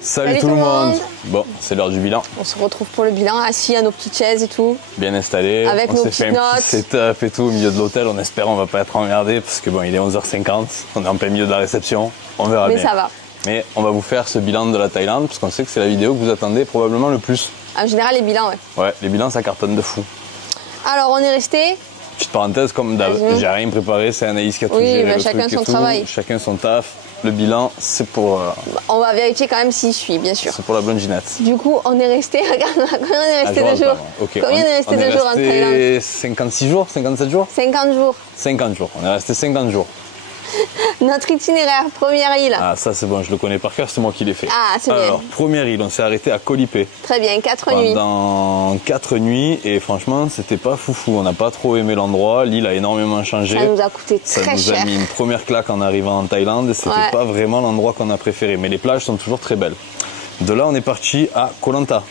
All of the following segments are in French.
Salut tout le monde. Bon, c'est l'heure du bilan. On se retrouve pour le bilan, assis à nos petites chaises et tout. Bien installé. Avec on nos s'est fait petites un notes. petit setup et tout au milieu de l'hôtel. On espère on va pas être emmerdé parce que bon, il est 11h50. On est en plein milieu de la réception. On verra bien. Mais ça va. Mais on va vous faire ce bilan de la Thaïlande parce qu'on sait que c'est la vidéo que vous attendez probablement le plus. En général, les bilans, ouais. Ouais, les bilans ça cartonne de fou. Alors, on est resté. Petite parenthèse, comme d'hab, j'ai rien préparé, c'est Anaïs qui a tout géré le chacun truc et son tout. travail. Chacun son taf. Le bilan, c'est pour On va vérifier quand même s'il suit, bien sûr. c'est pour la bonne Ginette. Du coup, on est resté. Regarde, combien on est resté Ah, de jours okay. Combien on est resté de jours en Thaïlande 56 jours, 57 jours 50 jours. 50 jours. On est resté 50 jours. Notre itinéraire, première île. Ah, ça c'est bon, je le connais par cœur, c'est moi qui l'ai fait. Ah, c'est bien. Alors, première île, on s'est arrêté à Koh Lipe. Très bien, 4 nuits. Pendant 4 nuits, et franchement, c'était pas foufou. On n'a pas trop aimé l'endroit. L'île a énormément changé. Ça nous a coûté très cher. Ça nous a mis une première claque en arrivant en Thaïlande, et c'était pas vraiment l'endroit qu'on a préféré. Mais les plages sont toujours très belles. De là, on est parti à Koh Lanta.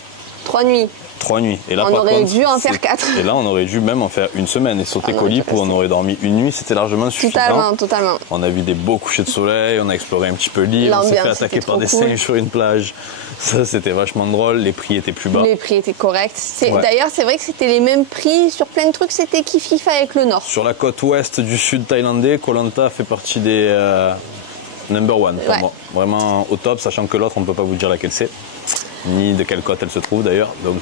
3 nuits. 3 nuits. Et là, on aurait dû en faire 4. Et là, on aurait dû même en faire une semaine et sauter Koh Lipe où on aurait dormi une nuit. C'était largement suffisant. Totalement. On a vu des beaux couchers de soleil, on a exploré un petit peu l'île, on s'est fait attaquer par des singes sur une plage. Ça, c'était vachement drôle. Les prix étaient plus bas. Les prix étaient corrects. D'ailleurs, c'est vrai que c'était les mêmes prix sur plein de trucs. C'était kiff-kiff avec le nord. Sur la côte ouest du sud thaïlandais, Koh Lanta fait partie des number one pour moi. Vraiment au top, sachant que l'autre, on ne peut pas vous dire laquelle c'est. Ni de quelle côte elle se trouve d'ailleurs. Donc,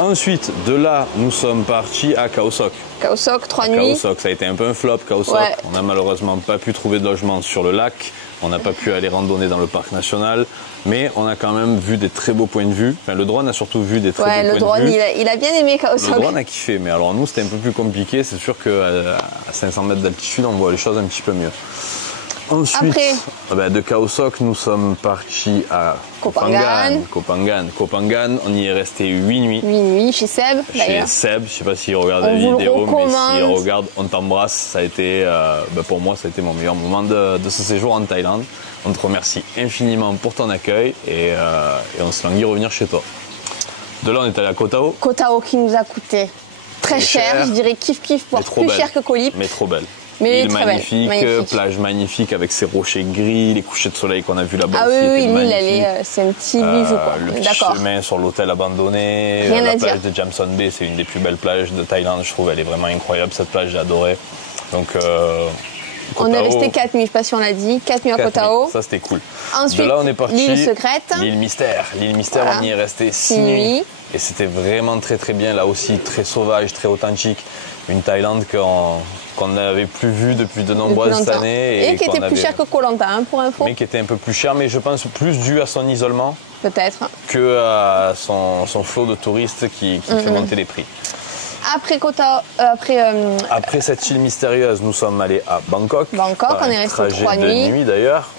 Ensuite, de là, nous sommes partis à Khao Sok. Khao Sok, 3 nuits. Khao Sok, ça a été un peu un flop, Khao Sok. On n'a malheureusement pas pu trouver de logement sur le lac. On n'a pas pu aller randonner dans le parc national. Mais on a quand même vu des très beaux points de vue. Enfin, le drone a surtout vu des très beaux points de vue. Le drone, il a bien aimé Khao Sok. Le drone a kiffé. Mais alors nous, c'était un peu plus compliqué. C'est sûr qu'à 500 mètres d'altitude, on voit les choses un petit peu mieux. Ensuite, de Khao Sok, nous sommes partis à Koh Phangan. On y est resté 8 nuits. 8 nuits chez Seb, d'ailleurs. Chez Seb, je ne sais pas s'il regarde la vidéo, mais s'il regarde, on t'embrasse. Ça a été, pour moi, ça a été mon meilleur moment de ce séjour en Thaïlande. On te remercie infiniment pour ton accueil et on se languit revenir chez toi. De là, on est allé à Koh Tao. Koh Tao qui nous a coûté très cher, je dirais kiff-kiff, voire plus cher que Koh Lipe. Mais trop belle. Mais île magnifique, plage magnifique avec ses rochers gris, les couchers de soleil qu'on a vu là-bas. Ah oui, l'île, c'est un petit bijou. Le petit chemin sur l'hôtel abandonné, la plage de Jamson Bay, c'est une des plus belles plages de Thaïlande, je trouve. Elle est vraiment incroyable, cette plage, j'ai adoré. Donc, on est resté 4 nuits, je ne sais pas si on l'a dit, 4 nuits à Koh Tao. Ça, c'était cool. Ensuite, de là, on est parti. l'île secrète. L'île mystère. L'île mystère, on y est resté 6 nuits. Et c'était vraiment très très bien, là aussi, très sauvage, très authentique. Une Thaïlande qu'on n'avait plus vue depuis de nombreuses années. Et qui était plus cher que Koh Lanta, pour info. Mais qui était un peu plus cher, mais je pense plus dû à son isolement. Peut-être. Que à son flot de touristes qui fait monter les prix. Après cette île mystérieuse, nous sommes allés à Bangkok. On est resté 3 nuits. Nuit d'ailleurs.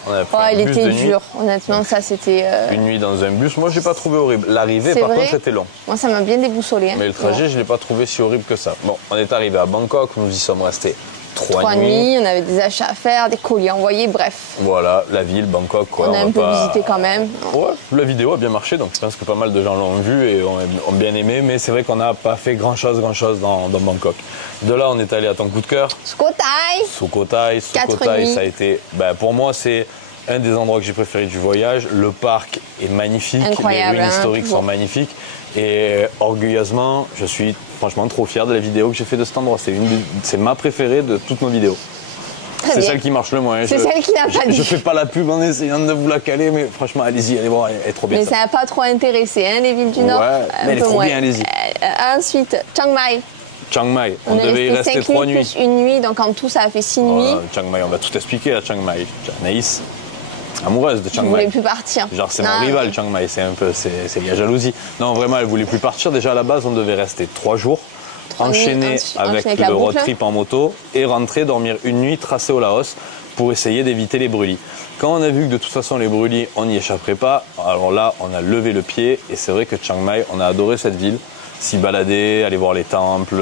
Il était dur, honnêtement, ça c'était... Une nuit dans un bus, moi je l'ai pas trouvé horrible. L'arrivée par contre c'était long. Moi ça m'a bien déboussolé. Mais le trajet je l'ai pas trouvé si horrible que ça. Bon, on est arrivé à Bangkok, nous y sommes restés 3 nuits. On avait des achats à faire, des colis à envoyer, bref. Voilà, la ville, Bangkok. Quoi, on a un peu visité quand même. Ouais, la vidéo a bien marché, donc je pense que pas mal de gens l'ont vu et ont bien aimé, mais c'est vrai qu'on n'a pas fait grand chose dans Bangkok. De là, on est allé à ton coup de cœur. Sukhothai, ça a été... pour moi, c'est un des endroits que j'ai préféré du voyage. Le parc est magnifique, incroyable, les ruines historiques sont magnifiques. Et orgueilleusement, je suis franchement trop fier de la vidéo que j'ai fait de cet endroit. C'est ma préférée de toutes nos vidéos. C'est celle qui marche le moins. C'est celle qui n'a pas dit. Je fais pas la pub en essayant de vous la caler, mais franchement, allez-y, allez voir, elle est trop bien. Mais ça n'a pas trop intéressé, les villes du Nord. Ouais, mais elle est trop bien, allez-y. Ensuite, Chiang Mai. Chiang Mai, on devait y rester 3 nuits. Plus une nuit, donc en tout, ça a fait 6 nuits. Chiang Mai, on va tout expliquer à Chiang Mai. Anaïs, amoureuse de Chiang Mai. Elle voulait plus partir. Genre c'est mon rival Chiang Mai, il y a jalousie. Non vraiment elle voulait plus partir, déjà à la base on devait rester 3 jours, enchaîner avec le road trip en moto et rentrer dormir une nuit tracée au Laos pour essayer d'éviter les brûlis. Quand on a vu que de toute façon les brûlis on n'y échapperait pas, alors là on a levé le pied et c'est vrai que Chiang Mai on a adoré cette ville. s'y balader, aller voir les temples.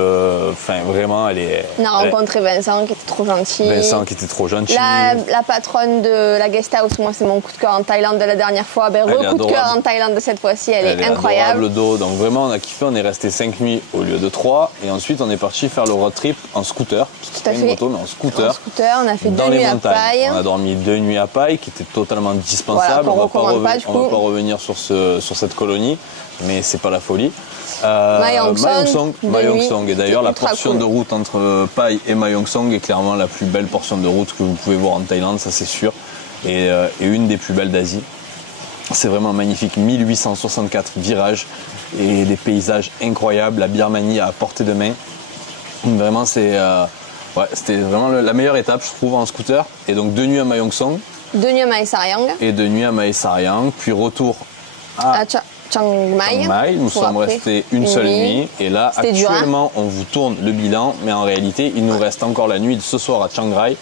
Enfin, vraiment, elle est... On a rencontré Vincent qui était trop gentil. Vincent qui était trop gentil. La patronne de la guest house, moi c'est mon coup de cœur en Thaïlande de la dernière fois. Ben, coup de cœur en Thaïlande de cette fois-ci, elle est incroyable. Le dos. Donc vraiment, on a kiffé. On est resté 5 nuits au lieu de 3. Et ensuite, on est parti faire le road trip en scooter. Tout à fait. Une moto, mais en scooter. On a fait 2 nuits à Paille. On a dormi 2 nuits à Paille, qui était totalement dispensable. Voilà, on ne va pas revenir sur cette colonie, mais c'est pas la folie. Ma Yong Song. Et d'ailleurs, la portion de route entre Pai et Ma Yong Song est clairement la plus belle portion de route que vous pouvez voir en Thaïlande, ça c'est sûr. Et une des plus belles d'Asie. C'est vraiment magnifique. 1864 virages et des paysages incroyables. La Birmanie à portée de main. Vraiment, c'était vraiment la meilleure étape, je trouve, en scooter. Et donc 2 nuits à Ma Yong Song. 2 nuits à Mae Sariang. Et 2 nuits à Mae Sariang. Puis retour à Chiang Mai. Nous sommes restés une seule nuit. Et là, actuellement, on vous tourne le bilan. Mais en réalité, il nous reste encore la nuit de ce soir à Chiang Rai.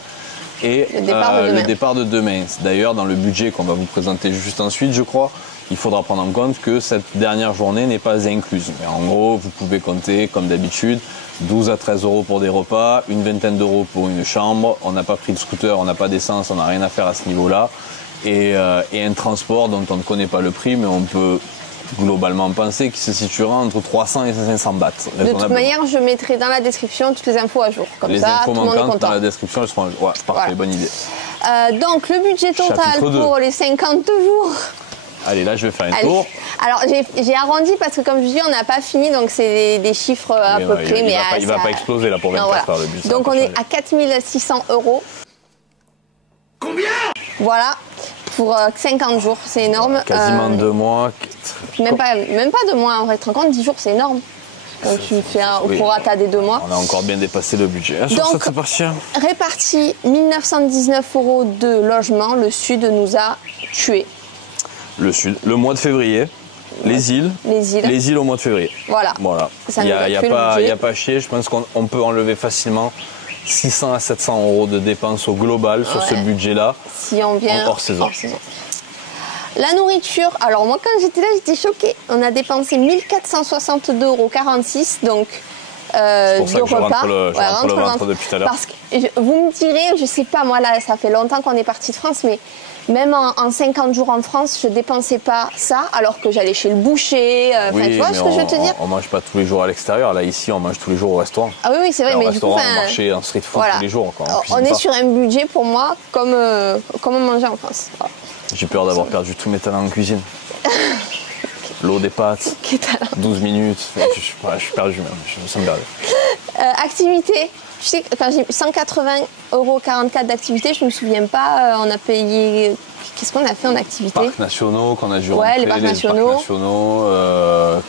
Et le départ de demain. D'ailleurs, dans le budget qu'on va vous présenter juste ensuite, je crois, il faudra prendre en compte que cette dernière journée n'est pas incluse. Mais en gros, vous pouvez compter, comme d'habitude, 12 à 13 euros pour des repas, une vingtaine d'euros pour une chambre. On n'a pas pris de scooter, on n'a pas d'essence, on n'a rien à faire à ce niveau-là. Et un transport dont on ne connaît pas le prix, mais on peut globalement penser qu'il se situera entre 300 et 500 bahts. De toute manière, je mettrai dans la description toutes les infos à jour. Comme les ça, infos tout le monde est content. Dans la description, elles seront à jour. Ouais, parfait, voilà. Bonne idée. Donc, le budget total pour les 50 jours. Allez, là, je vais faire un tour. Alors, j'ai arrondi parce que, comme je dis, on n'a pas fini, donc c'est des chiffres à peu près. Il ne va pas exploser là pour 24 heures le budget. Donc, on est à 4600 euros. Combien? Voilà, pour 50 jours, c'est énorme. Quasiment 2 mois. Même pas 2 mois, en vrai, 10 jours, c'est énorme. Donc tu fais au prorata des 2 mois. On a encore bien dépassé le budget sur cette partie. Réparti 1919 euros de logement, le sud nous a tués. Le sud, le mois de février, les îles au mois de février. Voilà. Il n'y a pas à chier, je pense qu'on peut enlever facilement 600 à 700 euros de dépenses au global sur ce budget-là. Si on vient hors saison. La nourriture, alors moi quand j'étais là, j'étais choquée. On a dépensé 1462,46 euros, donc c'est pour ça que je rentre le ventre depuis tout à l'heure. Parce que vous me direz, je sais pas, moi là, ça fait longtemps qu'on est parti de France, mais même en 50 jours en France, je dépensais pas ça, alors que j'allais chez le boucher. Tu vois ce que je veux te dire? On mange pas tous les jours à l'extérieur. Là, ici, on mange tous les jours au restaurant. Ah oui, c'est vrai, mais du coup, on marché en street food tous les jours. On est sur un budget pour moi comme on mangeait en France. Voilà. J'ai peur d'avoir perdu tous mes talents en cuisine. L'eau des pâtes, 12 minutes, je suis perdu même, je me sens perdu. Activité, tu sais, quand j'ai 180,44 euros d'activité, je me souviens pas, on a payé... Qu'est-ce qu'on a fait en activité? Parcs nationaux qu'on a dû rentrer, les parcs nationaux.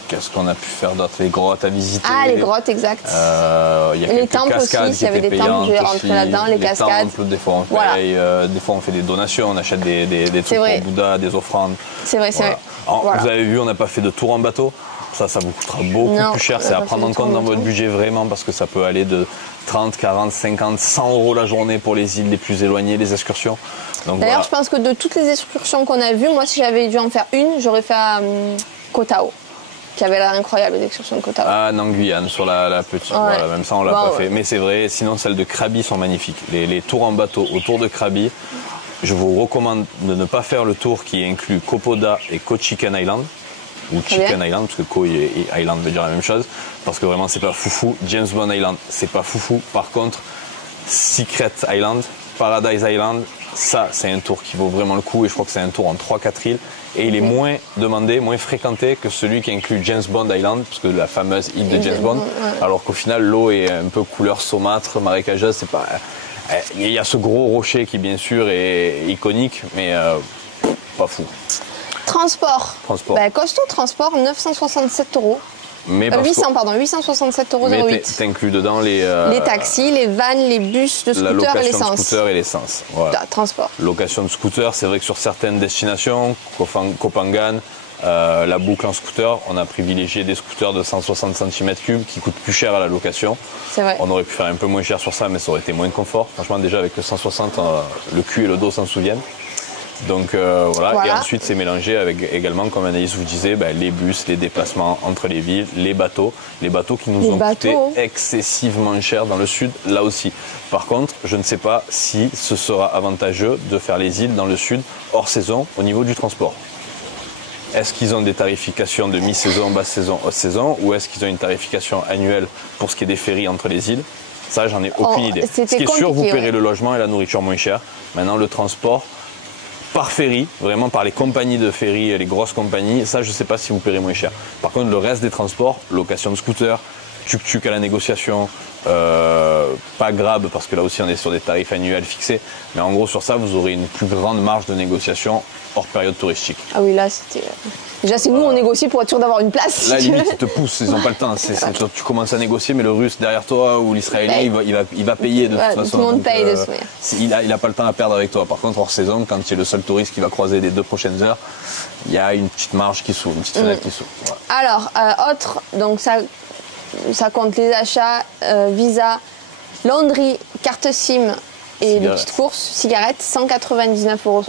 Qu'est-ce qu'on a pu faire d'autre? Les grottes à visiter. Ah, les grottes, exact. Il y a les temples aussi, s'il y avait des temples, je vais rentrer là-dedans, les cascades. Temples, des fois on paye, des fois on fait des donations, on achète des trucs pour Bouddha, des offrandes. C'est vrai, c'est vrai. Vous avez vu, on n'a pas fait de tour en bateau. Ça vous coûtera beaucoup plus cher. C'est à prendre en compte dans votre budget vraiment parce que ça peut aller de 30, 40, 50, 100 euros la journée pour les îles les plus éloignées, les excursions. D'ailleurs, je pense que de toutes les excursions qu'on a vues, moi, si j'avais dû en faire une, j'aurais fait à Koh Tao, qui avait l'air incroyable, les excursions de Koh Tao. Ah, en Guyane, sur la petite. Ouais. Voilà, même ça, on l'a pas fait. Mais c'est vrai, sinon, celles de Krabi sont magnifiques. Les tours en bateau autour de Krabi, je vous recommande de ne pas faire le tour qui inclut Koh Poda et Koh Chicken Island. Ou Chicken Island, parce que Koh et Island veut dire la même chose, parce que vraiment c'est pas foufou. James Bond Island, c'est pas foufou. Par contre, Secret Island, Paradise Island, ça c'est un tour qui vaut vraiment le coup et je crois que c'est un tour en 3-4 îles et il est moins demandé, moins fréquenté que celui qui inclut James Bond Island, parce que la fameuse île de James Bond, alors qu'au final l'eau est un peu couleur saumâtre, marécageuse, c'est pas... Il y a ce gros rocher qui bien sûr est iconique, mais pas fou. Transport. Costaud transport, 967 euros. 867,08 euros. Mais t'inclus dedans les taxis, les vannes, les bus de scooter et l'essence. La location de scooter et l'essence. Voilà. Transport. Location de scooter, c'est vrai que sur certaines destinations, Koh Phangan, la boucle en scooter, on a privilégié des scooters de 160 cm3 qui coûtent plus cher à la location. C'est vrai. On aurait pu faire un peu moins cher sur ça, mais ça aurait été moins de confort. Franchement, déjà avec le 160, le cul et le dos s'en souviennent. Donc voilà. Et ensuite c'est mélangé avec également, comme Anaïs vous disait, les bus, les déplacements entre les villes, les bateaux qui nous ont coûté excessivement cher dans le sud, là aussi. Par contre, je ne sais pas si ce sera avantageux de faire les îles dans le sud hors saison au niveau du transport. Est-ce qu'ils ont des tarifications de mi-saison, basse saison, haute saison, ou est-ce qu'ils ont une tarification annuelle pour ce qui est des ferries entre les îles? Ça, j'en ai aucune idée. Ce qui est sûr, vous paierez le logement et la nourriture moins cher. Maintenant, le transport par ferry, vraiment par les compagnies de ferry, les grosses compagnies, ça, je ne sais pas si vous paierez moins cher. Par contre, le reste des transports, location de scooter, tuk-tuk à la négociation, pas Grab, parce que là aussi, on est sur des tarifs annuels fixés. Mais en gros, sur ça, vous aurez une plus grande marge de négociation hors période touristique. Ah oui, là, c'était... Déjà, c'est nous, on négocie pour être sûr d'avoir une place. Là, limite, ils te poussent, ils n'ont pas le temps. Tu commences à négocier, mais le Russe derrière toi ou l'Israélien, il va payer de toute façon. Tout le monde paye de ce il n'a pas le temps à perdre avec toi. Par contre, hors saison, quand tu es le seul touriste qui va croiser les 2 prochaines heures, il y a une petite marge qui s'ouvre, une petite fenêtre qui s'ouvre. Voilà. Alors, autre, donc ça compte les achats, visa, laundry, carte SIM et les petites courses, cigarettes, 199,60 €.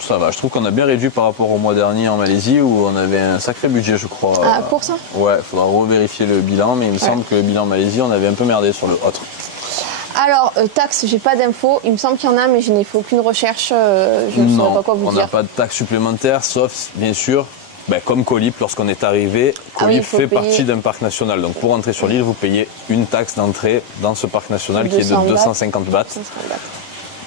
Ça va, je trouve qu'on a bien réduit par rapport au mois dernier en Malaisie où on avait un sacré budget, je crois. Ah, pour ça? Ouais, il faudra revérifier le bilan, mais il me semble que le bilan en Malaisie, on avait un peu merdé sur le autre. Alors, taxes, j'ai pas d'infos. Il me semble qu'il y en a, mais je n'ai fait aucune recherche. Je ne saurais pas quoi vous dire. On n'a pas de taxes supplémentaires, sauf, bien sûr, comme Colip, lorsqu'on est arrivé, Colip fait partie d'un parc national. Donc pour entrer sur l'île, vous payez une taxe d'entrée dans ce parc national qui est de 250 bahts.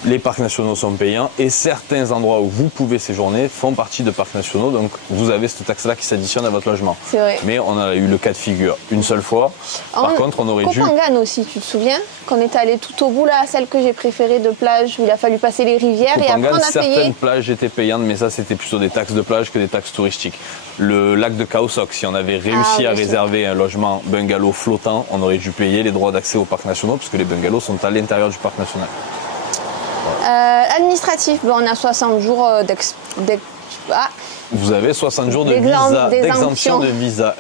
Les parcs nationaux sont payants et certains endroits où vous pouvez séjourner font partie de parcs nationaux. Donc vous avez cette taxe-là qui s'additionne à votre logement. C'est vrai. Mais on a eu le cas de figure une seule fois. Par contre, on aurait dû... Kopangan aussi, tu te souviens? Qu'on est allé tout au bout, là, celle que j'ai préférée de plage, où il a fallu passer les rivières Kopangan, et après on a payé... certaines plages étaient payantes, mais ça c'était plutôt des taxes de plage que des taxes touristiques. Le lac de Khao Sok, si on avait réussi à réserver un logement bungalow flottant, on aurait dû payer les droits d'accès au parc national, parce que les bungalows sont à l'intérieur du parc national. Administratif, on a 60 jours Vous avez 60 jours de visa, d'exemption de visa,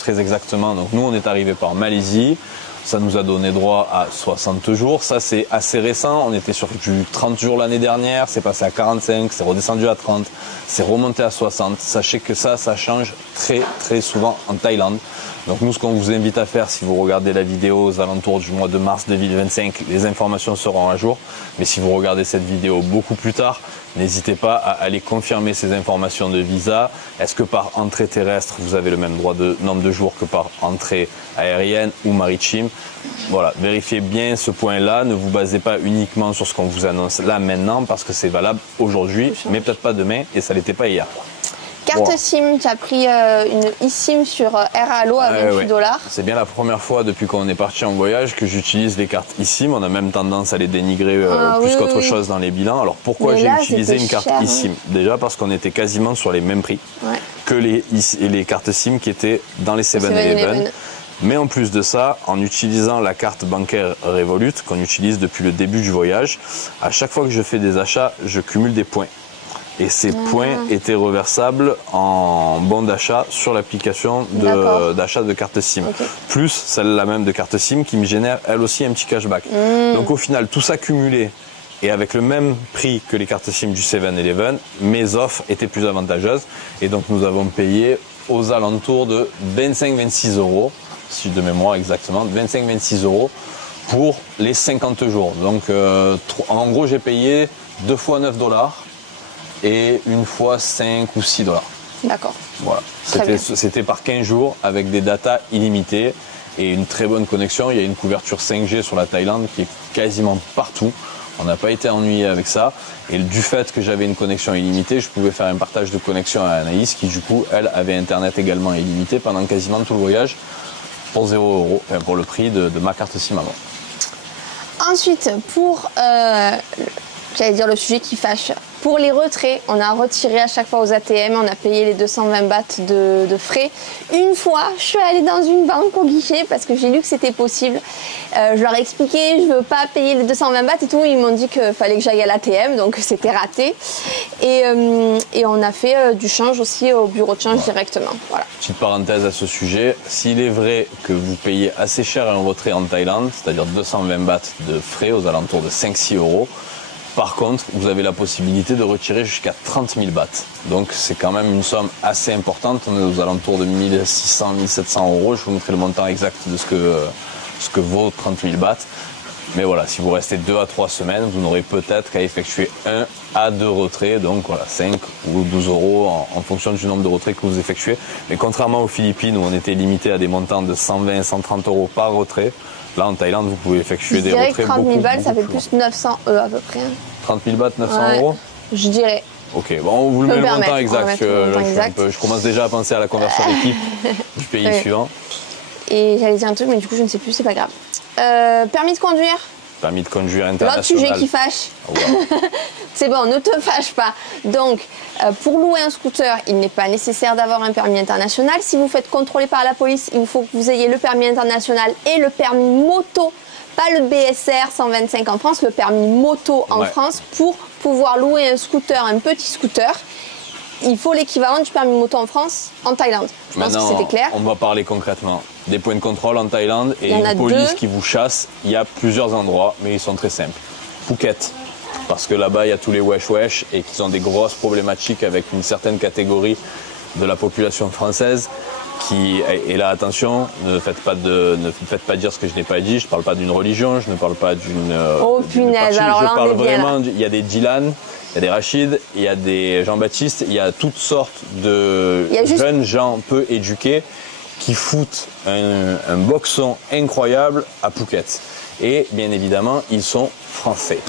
très exactement. Donc nous, on est arrivé par Malaisie. Ça nous a donné droit à 60 jours. Ça, c'est assez récent. On était sur du 30 jours l'année dernière. C'est passé à 45, c'est redescendu à 30, c'est remonté à 60. Sachez que ça change très, très souvent en Thaïlande. Donc nous, ce qu'on vous invite à faire, si vous regardez la vidéo aux alentours du mois de mars 2025, les informations seront à jour. Mais si vous regardez cette vidéo beaucoup plus tard, n'hésitez pas à aller confirmer ces informations de visa. Est-ce que par entrée terrestre, vous avez le même nombre de jours que par entrée aérienne ou maritime? Voilà, vérifiez bien ce point-là. Ne vous basez pas uniquement sur ce qu'on vous annonce là maintenant, parce que c'est valable aujourd'hui, mais peut-être pas demain, et ça l'était pas hier. Carte SIM, tu as pris une eSIM sur AirAllo à 28 $. C'est bien la première fois depuis qu'on est parti en voyage que j'utilise les cartes eSIM. On a même tendance à les dénigrer plus qu'autre chose dans les bilans. Alors pourquoi j'ai utilisé une carte eSIM? Déjà parce qu'on était quasiment sur les mêmes prix que les cartes SIM qui étaient dans les 7-Eleven. Mais en plus de ça, en utilisant la carte bancaire Revolut qu'on utilise depuis le début du voyage, à chaque fois que je fais des achats, je cumule des points. Et ces points étaient reversables en bons d'achat sur l'application d'achat de carte SIM. Plus celle-là même de carte SIM qui me génère elle aussi un petit cashback. Donc au final, tout ça cumulé et avec le même prix que les cartes SIM du 7-Eleven, mes offres étaient plus avantageuses. Et donc nous avons payé aux alentours de 25-26 €, si de mémoire exactement, 25-26 € pour les 50 jours. Donc en gros, j'ai payé 2 fois 9 $. Et une fois 5 ou 6 $. D'accord. Voilà. C'était par 15 jours avec des datas illimitées et une très bonne connexion. Il y a une couverture 5G sur la Thaïlande qui est quasiment partout. On n'a pas été ennuyé avec ça. Et du fait que j'avais une connexion illimitée, je pouvais faire un partage de connexion à Anaïs qui du coup, elle, avait Internet également illimité pendant quasiment tout le voyage pour 0 €, enfin, pour le prix de ma carte SIM avant. Ensuite, pour, j'allais dire le sujet qui fâche, pour les retraits, on a retiré à chaque fois aux ATM, on a payé les 220 bahts de frais. Une fois, je suis allée dans une banque au guichet parce que j'ai lu que c'était possible. Je leur ai expliqué, je veux pas payer les 220 bahts et tout. Ils m'ont dit qu'il fallait que j'aille à l'ATM, donc c'était raté. Et on a fait du change aussi au bureau de change directement. Voilà. Petite parenthèse à ce sujet, s'il est vrai que vous payez assez cher un retrait en Thaïlande, c'est-à-dire 220 bahts de frais aux alentours de 5-6 €, Par contre, vous avez la possibilité de retirer jusqu'à 30 000 bahts. Donc c'est quand même une somme assez importante. On est aux alentours de 1600, 1700 euros. Je vous montrerai le montant exact de ce que vaut 30 000 bahts. Mais voilà, si vous restez 2 à 3 semaines, vous n'aurez peut-être qu'à effectuer 1 à 2 retraits. Donc voilà, 5 ou 12 euros en fonction du nombre de retraits que vous effectuez. Mais contrairement aux Philippines où on était limité à des montants de 120 130 euros par retrait, là en Thaïlande, vous pouvez effectuer des retraits beaucoup plus. 30 000 balles, ça fait plus 900 à peu près. 30 000 bahts, 900 euros. Je dirais. Ok, bon, on vous le met le montant exact. Je commence déjà à penser à la conversion d'équipe du pays suivant. Et j'allais dire un truc, mais du coup, je ne sais plus, c'est pas grave. Permis de conduire. Permis de conduire international. L'autre sujet qui fâche. Wow. C'est bon, ne te fâche pas. Donc, pour louer un scooter, il n'est pas nécessaire d'avoir un permis international. Si vous faites contrôler par la police, il faut que vous ayez le permis international et le permis moto, pas le BSR 125 en France, le permis moto en France pour pouvoir louer un scooter, un petit scooter. Il faut l'équivalent du permis moto en France, en Thaïlande. Je pense que c'était clair. On va parler concrètement. Des points de contrôle en Thaïlande et une police qui vous chasse. Il y a plusieurs endroits, mais ils sont très simples. Phuket, parce que là-bas, il y a tous les wesh-wesh et qu'ils ont des grosses problématiques avec une certaine catégorie de la population française. Et là, attention, ne faites pas dire ce que je n'ai pas dit. Je ne parle pas d'une religion, je ne parle pas d'une. Oh punaise, alors là, je parle vraiment. Il y a des Dylan, il y a des Rachid, il y a des Jean-Baptiste, il y a toutes sortes de jeunes gens peu éduqués qui foutent un boxon incroyable à Phuket. Et bien évidemment, ils sont français.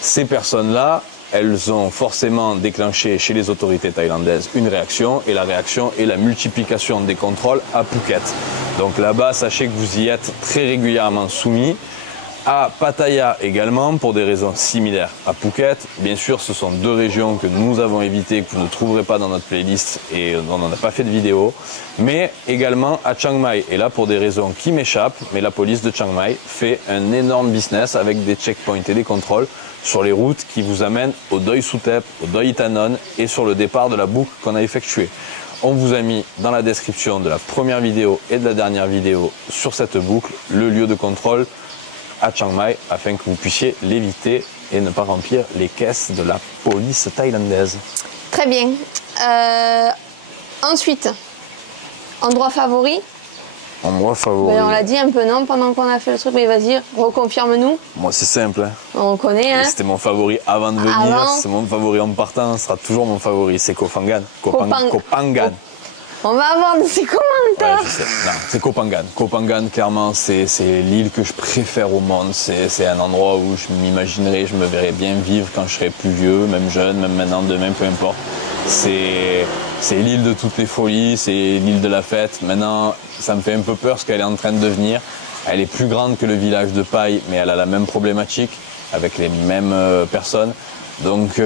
Ces personnes-là, elles ont forcément déclenché chez les autorités thaïlandaises une réaction, et la réaction est la multiplication des contrôles à Phuket. Donc là-bas, sachez que vous y êtes très régulièrement soumis. À Pattaya également, pour des raisons similaires à Phuket. Bien sûr, ce sont deux régions que nous avons évitées, que vous ne trouverez pas dans notre playlist et dont on n'a pas fait de vidéo. Mais également à Chiang Mai. Et là, pour des raisons qui m'échappent, mais la police de Chiang Mai fait un énorme business avec des checkpoints et des contrôles sur les routes qui vous amènent au Doi Suthep, au Doi Ithanon et sur le départ de la boucle qu'on a effectuée. On vous a mis dans la description de la première vidéo et de la dernière vidéo sur cette boucle le lieu de contrôle à Chiang Mai afin que vous puissiez l'éviter et ne pas remplir les caisses de la police thaïlandaise. Très bien. Ensuite, endroit favori. Endroit favori. Ben, on l'a dit un peu non pendant qu'on a fait le truc, mais vas-y, reconfirme-nous. Moi c'est simple. Hein. On connaît. Hein. C'était mon favori avant de venir, c'est mon favori en partant, ce sera toujours mon favori, c'est Koh Phangan. Koh Phangan. On va avoir de ces commentaires. Ouais, je sais. Non, c'est Koh Phangan. Koh Phangan, clairement, c'est l'île que je préfère au monde. C'est un endroit où je m'imaginerais, je me verrais bien vivre quand je serais plus vieux, même jeune, même maintenant, demain, peu importe. C'est l'île de toutes les folies, c'est l'île de la fête. Maintenant, ça me fait un peu peur ce qu'elle est en train de devenir. Elle est plus grande que le village de Pai, mais elle a la même problématique, avec les mêmes personnes. Donc,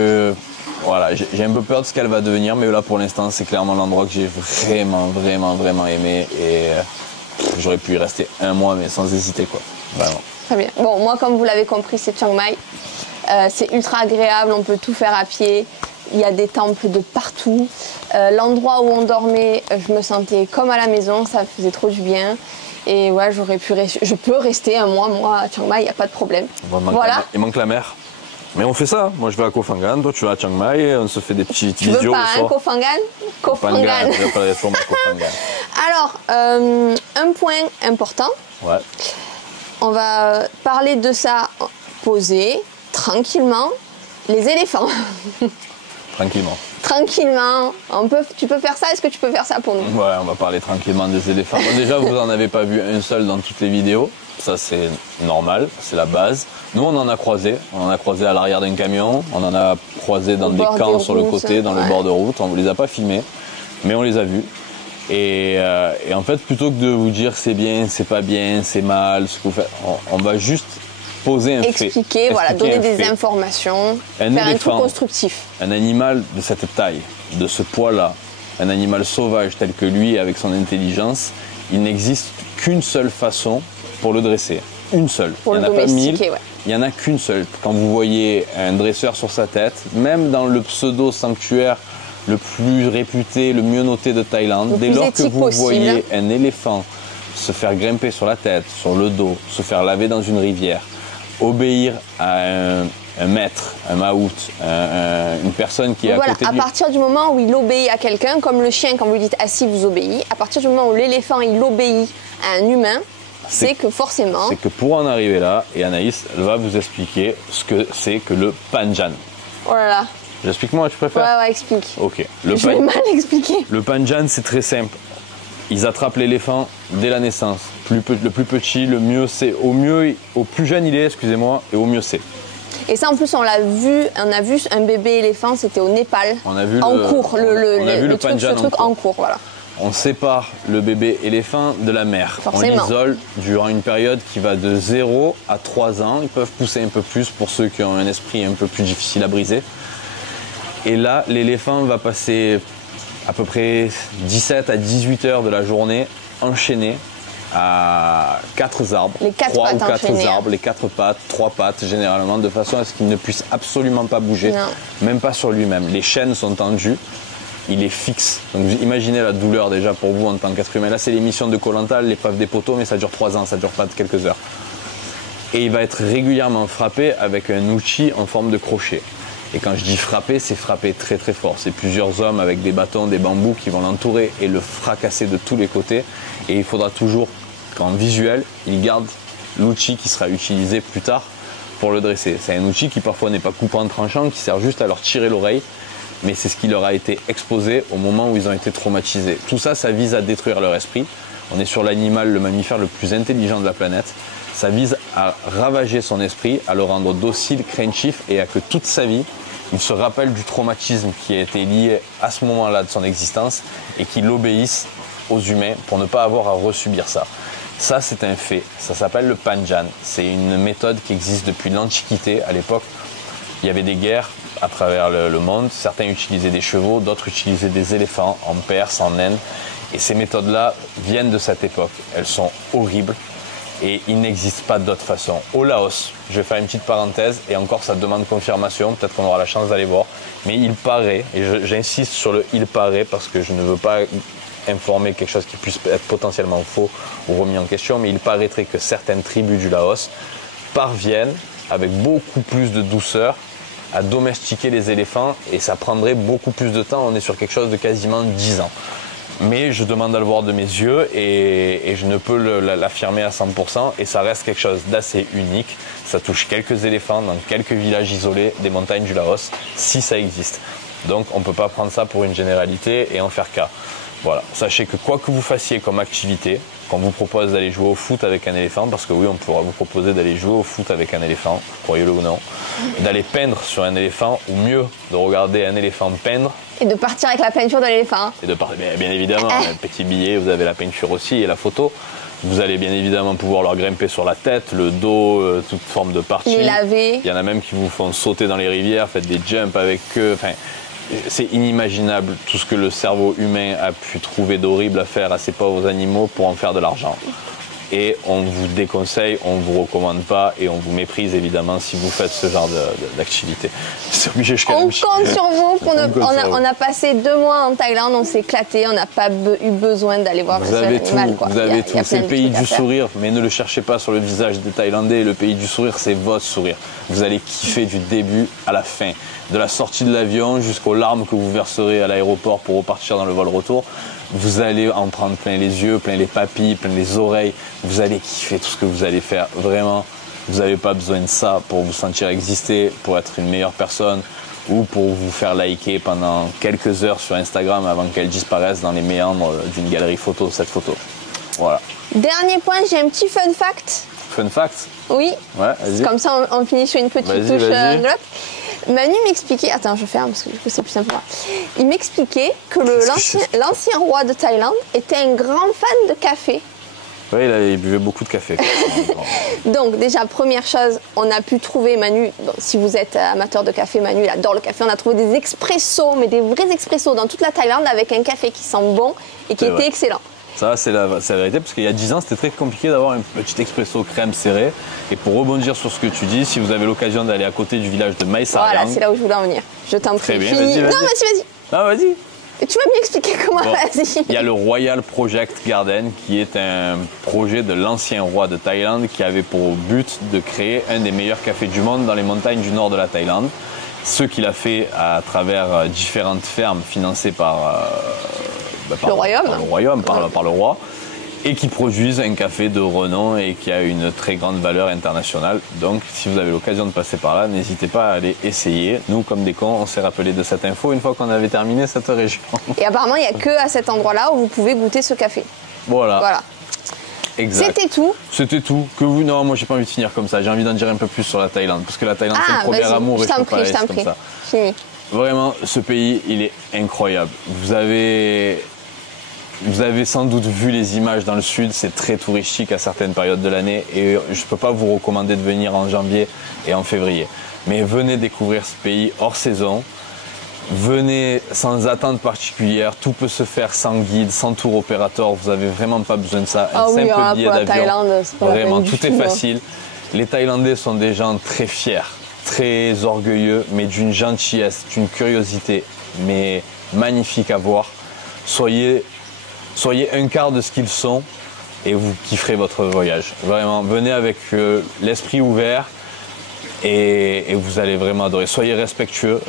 voilà, j'ai un peu peur de ce qu'elle va devenir, mais là pour l'instant c'est clairement l'endroit que j'ai vraiment aimé et j'aurais pu y rester un mois mais sans hésiter quoi, vraiment. Très bien. Bon, moi comme vous l'avez compris c'est Chiang Mai, c'est ultra agréable, on peut tout faire à pied, il y a des temples de partout. L'endroit où on dormait, je me sentais comme à la maison, ça faisait trop du bien. Et ouais, je peux rester un mois, moi à Chiang Mai, il n'y a pas de problème. Bon, il manque la mer. Mais on fait ça, moi je vais à Koh Phangan, toi tu vas à Chiang Mai, on se fait des petites visios. Tu veux pas Koh Phangan? Koh Phangan. Je vais pas aller sur Koh Phangan. Alors, un point important. Ouais. On va parler de ça posé, tranquillement. Les éléphants. Tranquillement. Tranquillement. Tu peux faire ça, est-ce que tu peux faire ça pour nous? Ouais, on va parler tranquillement des éléphants. Bon, déjà, vous n'en avez pas vu un seul dans toutes les vidéos. Ça, c'est normal, c'est la base. Nous, on en a croisé. On en a croisé à l'arrière d'un camion. On en a croisé dans des camps sur le côté, dans le bord de route. On ne les a pas filmés, mais on les a vus. Et en fait, plutôt que de vous dire c'est bien, c'est pas bien, c'est mal, ce que vous faites, on va juste poser un fait. Expliquer, voilà, donner des informations, faire un truc constructif. Un animal de cette taille, de ce poids-là, un animal sauvage tel que lui, avec son intelligence, il n'existe qu'une seule façon pour le dresser. Une seule. Pour il n'y en a pas 1000. Ouais. Il n'y en a qu'une seule. Quand vous voyez un dresseur sur sa tête, même dans le pseudo-sanctuaire le plus réputé, le mieux noté de Thaïlande, dès lors que vous voyez un éléphant se faire grimper sur la tête, sur le dos, se faire laver dans une rivière, obéir à un maître, un maout, une personne qui est à côté de lui. À partir du moment où il obéit à quelqu'un, comme le chien, quand vous lui dites assis, vous obéissez, à partir du moment où l'éléphant il obéit à un humain, c'est que forcément... C'est que pour en arriver là, et Anaïs elle va vous expliquer ce que c'est que le panjan. Oh là là. J'explique-moi, tu préfères? Ouais, explique. Ok. Je vais mal expliquer. Le panjan, c'est très simple. Ils attrapent l'éléphant dès la naissance. Le plus petit, le mieux c'est. Au plus jeune il est, excusez-moi, et au mieux c'est. Et ça en plus on a vu un bébé éléphant, c'était au Népal. On a vu en cours, le truc en cours, voilà. On sépare le bébé éléphant de la mère. Forcément. On l'isole durant une période qui va de 0 à 3 ans. Ils peuvent pousser un peu plus pour ceux qui ont un esprit un peu plus difficile à briser. Et là, l'éléphant va passer à peu près 17 à 18 heures de la journée enchaîné à 4 arbres, 3 ou 4 arbres, les 4 pattes, 3 pattes généralement, de façon à ce qu'il ne puisse absolument pas bouger, même pas sur lui-même. Les chaînes sont tendues, il est fixe. Donc imaginez la douleur déjà pour vous en tant qu'être humain. Là c'est l'émission de Koh-Lanta, l'épave des poteaux, mais ça dure 3 ans, ça dure pas quelques heures. Et il va être régulièrement frappé avec un outil en forme de crochet. Et quand je dis frapper, c'est frapper très très fort. C'est plusieurs hommes avec des bâtons, des bambous qui vont l'entourer et le fracasser de tous les côtés. Et il faudra toujours qu'en visuel, il garde l'outil qui sera utilisé plus tard pour le dresser. C'est un outil qui parfois n'est pas coupant tranchant, qui sert juste à leur tirer l'oreille. Mais c'est ce qui leur a été exposé au moment où ils ont été traumatisés. Tout ça, ça vise à détruire leur esprit. On est sur l'animal, le mammifère le plus intelligent de la planète. Ça vise à ravager son esprit, à le rendre docile, craintif et à que toute sa vie, il se rappelle du traumatisme qui a été lié à ce moment-là de son existence et qu'il obéisse aux humains pour ne pas avoir à resubir ça. Ça, c'est un fait. Ça s'appelle le panjan. C'est une méthode qui existe depuis l'Antiquité. À l'époque, il y avait des guerres à travers le monde. Certains utilisaient des chevaux, d'autres utilisaient des éléphants en Perse, en Inde. Et ces méthodes-là viennent de cette époque. Elles sont horribles. Et il n'existe pas d'autre façon. Au Laos, je vais faire une petite parenthèse, et encore ça demande confirmation, peut-être qu'on aura la chance d'aller voir, mais il paraît, et j'insiste sur le « il paraît » parce que je ne veux pas informer quelque chose qui puisse être potentiellement faux ou remis en question, mais il paraîtrait que certaines tribus du Laos parviennent, avec beaucoup plus de douceur, à domestiquer les éléphants, et ça prendrait beaucoup plus de temps, on est sur quelque chose de quasiment 10 ans. Mais je demande à le voir de mes yeux et je ne peux l'affirmer à 100% et ça reste quelque chose d'assez unique. Ça touche quelques éléphants dans quelques villages isolés des montagnes du Laos, si ça existe. Donc on ne peut pas prendre ça pour une généralité et en faire cas. Voilà. Sachez que quoi que vous fassiez comme activité, qu'on vous propose d'aller jouer au foot avec un éléphant, parce que oui, on pourra vous proposer d'aller jouer au foot avec un éléphant, croyez-le ou non, d'aller peindre sur un éléphant, ou mieux, de regarder un éléphant peindre. Et de partir avec la peinture de l'éléphant. Et de partir, bien évidemment, un petit billet, vous avez la peinture aussi et la photo. Vous allez bien évidemment pouvoir leur grimper sur la tête, le dos, toute forme de partie. Les laver. Il y en a même qui vous font sauter dans les rivières, faites des jumps avec eux. Enfin, c'est inimaginable tout ce que le cerveau humain a pu trouver d'horrible à faire à ces pauvres animaux pour en faire de l'argent. Et on vous déconseille, on ne vous recommande pas et on vous méprise évidemment si vous faites ce genre d'activité. C'est obligé jusqu'à On compte sur vous. On a passé 2 mois en Thaïlande, on s'est éclaté, on n'a pas eu besoin d'aller voir vous avez tout, animal, quoi. Vous avez tout. C'est le pays du sourire, mais ne le cherchez pas sur le visage des Thaïlandais. Le pays du sourire, c'est votre sourire. Vous allez kiffer du début à la fin. De la sortie de l'avion jusqu'aux larmes que vous verserez à l'aéroport pour repartir dans le vol retour. Vous allez en prendre plein les yeux, plein les papilles, plein les oreilles. Vous allez kiffer tout ce que vous allez faire. Vraiment, vous n'avez pas besoin de ça pour vous sentir exister, pour être une meilleure personne ou pour vous faire liker pendant quelques heures sur Instagram avant qu'elle disparaisse dans les méandres d'une galerie photo, cette photo. Voilà. Dernier point, j'ai un petit fun fact. Fun fact? Oui. Ouais, vas-y. Comme ça, on finit sur une petite touche enveloppe. Manu m'expliquait, attends, je ferme parce que du coup c'est plus simple pour moi. Il m'expliquait que l'ancien roi de Thaïlande était un grand fan de café. Oui, il buvait beaucoup de café. Donc déjà, première chose, on a pu trouver, Manu, bon, si vous êtes amateur de café, Manu il adore le café, on a trouvé des expressos, mais des vrais expressos dans toute la Thaïlande avec un café qui sent bon et qui était excellent. Ça, c'est la vérité, parce qu'il y a 10 ans, c'était très compliqué d'avoir un petit expresso crème serrée. Et pour rebondir sur ce que tu dis, si vous avez l'occasion d'aller à côté du village de Mae Sariang... Voilà, c'est là où je voulais en venir. Je t'en prie. Très bien, Fini. vas-y. Non, vas-y. Ah, vas-y. Et tu vas m'expliquer comment, vas-y. Il y a le Royal Project Garden, qui est un projet de l'ancien roi de Thaïlande qui avait pour but de créer un des meilleurs cafés du monde dans les montagnes du nord de la Thaïlande. Ce qu'il a fait à travers différentes fermes financées par le royaume, par le roi, et qui produisent un café de renom et qui a une très grande valeur internationale. Donc si vous avez l'occasion de passer par là, n'hésitez pas à aller essayer. Nous, comme des cons, on s'est rappelé de cette info une fois qu'on avait terminé cette région. Et apparemment, il n'y a que à cet endroit-là où vous pouvez goûter ce café. Voilà. Exact. C'était tout. C'était tout. Que vous, non, moi j'ai pas envie de finir comme ça. J'ai envie d'en dire un peu plus sur la Thaïlande. Parce que la Thaïlande, c'est le premier amour et je peux pas rester comme ça. Fini. Vraiment, ce pays, il est incroyable. Vous avez sans doute vu les images dans le sud, c'est très touristique à certaines périodes de l'année et je ne peux pas vous recommander de venir en janvier et en février. Mais venez découvrir ce pays hors saison, venez sans attente particulière, tout peut se faire sans guide, sans tour opérateur, vous n'avez vraiment pas besoin de ça. Un simple billet d'avion, vraiment tout est facile. Les Thaïlandais sont des gens très fiers, très orgueilleux, mais d'une gentillesse, d'une curiosité, mais magnifique à voir. Soyez un quart de ce qu'ils sont et vous kifferez votre voyage. Vraiment, venez avec l'esprit ouvert et vous allez vraiment adorer. Soyez respectueux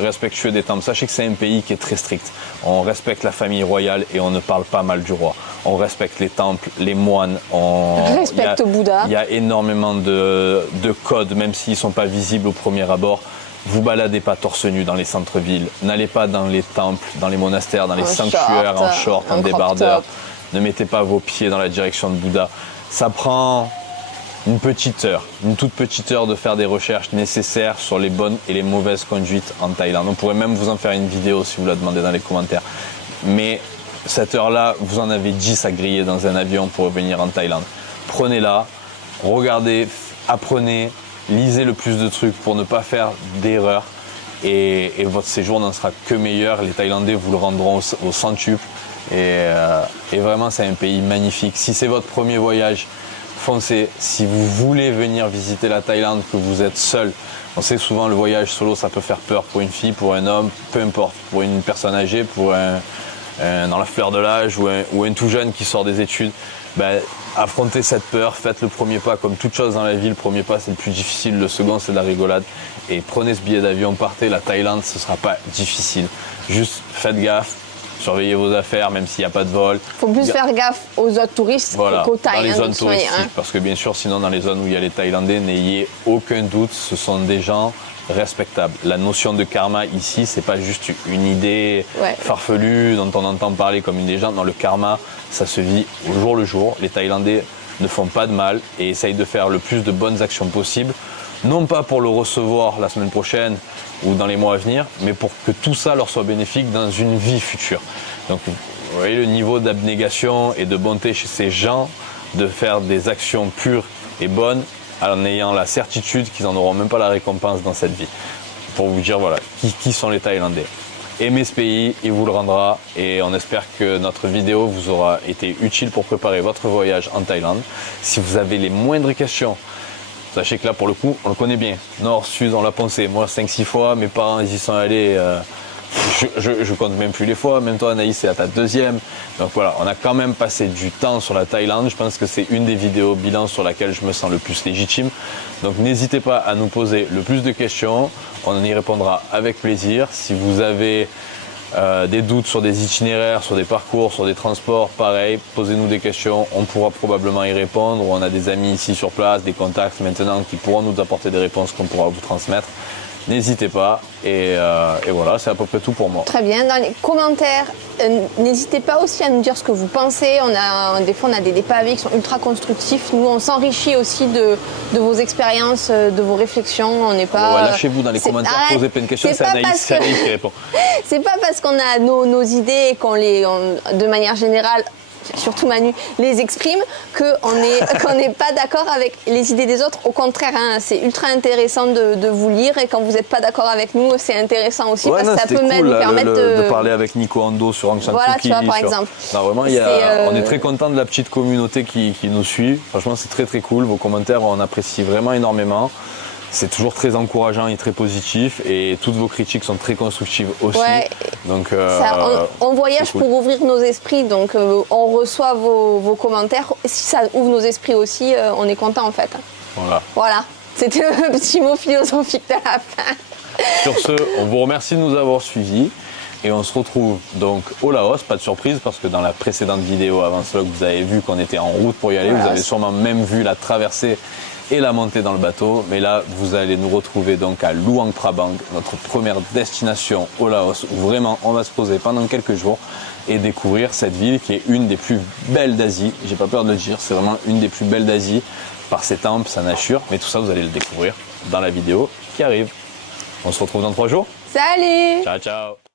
des temples. Sachez que c'est un pays qui est très strict. On respecte la famille royale et on ne parle pas mal du roi. On respecte les temples, les moines. On respecte Bouddha. Il y a énormément de codes, même s'ils ne sont pas visibles au premier abord. Vous baladez pas torse nu dans les centres-villes, n'allez pas dans les temples, dans les monastères, dans les sanctuaires, en short, en débardeur. Ne mettez pas vos pieds dans la direction de Bouddha. Ça prend une toute petite heure de faire des recherches nécessaires sur les bonnes et les mauvaises conduites en Thaïlande. On pourrait même vous en faire une vidéo si vous la demandez dans les commentaires. Mais cette heure-là, vous en avez 10 à griller dans un avion pour venir en Thaïlande. Prenez-la, regardez, apprenez. Lisez le plus de trucs pour ne pas faire d'erreurs et votre séjour n'en sera que meilleur. Les Thaïlandais vous le rendront au centuple et vraiment c'est un pays magnifique. Si c'est votre premier voyage, foncez. Si vous voulez venir visiter la Thaïlande, que vous êtes seul, on sait souvent le voyage solo ça peut faire peur pour une fille, pour un homme, peu importe, pour une personne âgée, pour dans la fleur de l'âge ou un tout jeune qui sort des études. Affrontez cette peur, faites le premier pas comme toute chose dans la vie, le premier pas c'est le plus difficile, le second c'est de la rigolade et prenez ce billet d'avion, partez, la Thaïlande ce sera pas difficile, juste faites gaffe, surveillez vos affaires même s'il n'y a pas de vol. Faut plus faire gaffe aux autres touristes qu'aux Thaïlandais. Dans les zones touristiques, parce que bien sûr sinon dans les zones où il y a les Thaïlandais, n'ayez aucun doute, ce sont des gens respectable. La notion de karma ici, c'est pas juste une idée farfelue dont on entend parler comme une légende. Dans le karma, ça se vit au jour le jour. Les Thaïlandais ne font pas de mal et essayent de faire le plus de bonnes actions possibles. Non pas pour le recevoir la semaine prochaine ou dans les mois à venir, mais pour que tout ça leur soit bénéfique dans une vie future. Donc vous voyez le niveau d'abnégation et de bonté chez ces gens de faire des actions pures et bonnes en ayant la certitude qu'ils n'en auront même pas la récompense dans cette vie. Pour vous dire voilà, qui sont les Thaïlandais. Aimez ce pays, il vous le rendra et on espère que notre vidéo vous aura été utile pour préparer votre voyage en Thaïlande. Si vous avez les moindres questions, sachez que là pour le coup, on le connaît bien. Nord, sud, on l'a pensé. Moi 5-6 fois, mes parents ils y sont allés, je compte même plus les fois, même toi Anaïs c'est à ta deuxième. Donc voilà, on a quand même passé du temps sur la Thaïlande, je pense que c'est une des vidéos bilan sur laquelle je me sens le plus légitime. Donc n'hésitez pas à nous poser le plus de questions, on y répondra avec plaisir. Si vous avez des doutes sur des itinéraires, sur des parcours, sur des transports, pareil, posez-nous des questions, on pourra probablement y répondre. On a des amis ici sur place, des contacts maintenant qui pourront nous apporter des réponses qu'on pourra vous transmettre. N'hésitez pas et voilà, c'est à peu près tout pour moi. Très bien, dans les commentaires, n'hésitez pas aussi à nous dire ce que vous pensez. Des fois on a des pavés qui sont ultra constructifs. Nous on s'enrichit aussi de vos expériences, de vos réflexions. On n'est pas. Lâchez-vous dans les commentaires, posez plein de questions, c'est Anaïs qui répond. C'est pas parce qu'on a nos idées et qu'on de manière générale, surtout Manu, les exprime, qu'on n'est pas d'accord avec les idées des autres. Au contraire, hein, c'est ultra intéressant de vous lire et quand vous n'êtes pas d'accord avec nous, c'est intéressant aussi parce que ça peut même nous permettre de parler avec Nico Ando sur Aung San Suu Kyi. Voilà, tu vois, par exemple. Non, vraiment, on est très content de la petite communauté qui nous suit. Franchement, c'est très très cool. Vos commentaires, on apprécie vraiment énormément. C'est toujours très encourageant et très positif et toutes vos critiques sont très constructives aussi. Donc, on voyage pour ouvrir nos esprits, donc on reçoit vos commentaires. Si ça ouvre nos esprits aussi, on est content en fait. Voilà. C'était le petit mot philosophique de la fin. Sur ce, on vous remercie de nous avoir suivis et on se retrouve donc au Laos. Pas de surprise parce que dans la précédente vidéo avant cela, vous avez vu qu'on était en route pour y aller. Vous avez sûrement même vu la traversée et la montée dans le bateau. Mais là, vous allez nous retrouver donc à Luang Prabang, notre première destination au Laos, où vraiment on va se poser pendant quelques jours et découvrir cette ville qui est une des plus belles d'Asie. J'ai pas peur de le dire, c'est vraiment une des plus belles d'Asie par ses temples, sa nature. Mais tout ça, vous allez le découvrir dans la vidéo qui arrive. On se retrouve dans 3 jours. Salut! Ciao, ciao!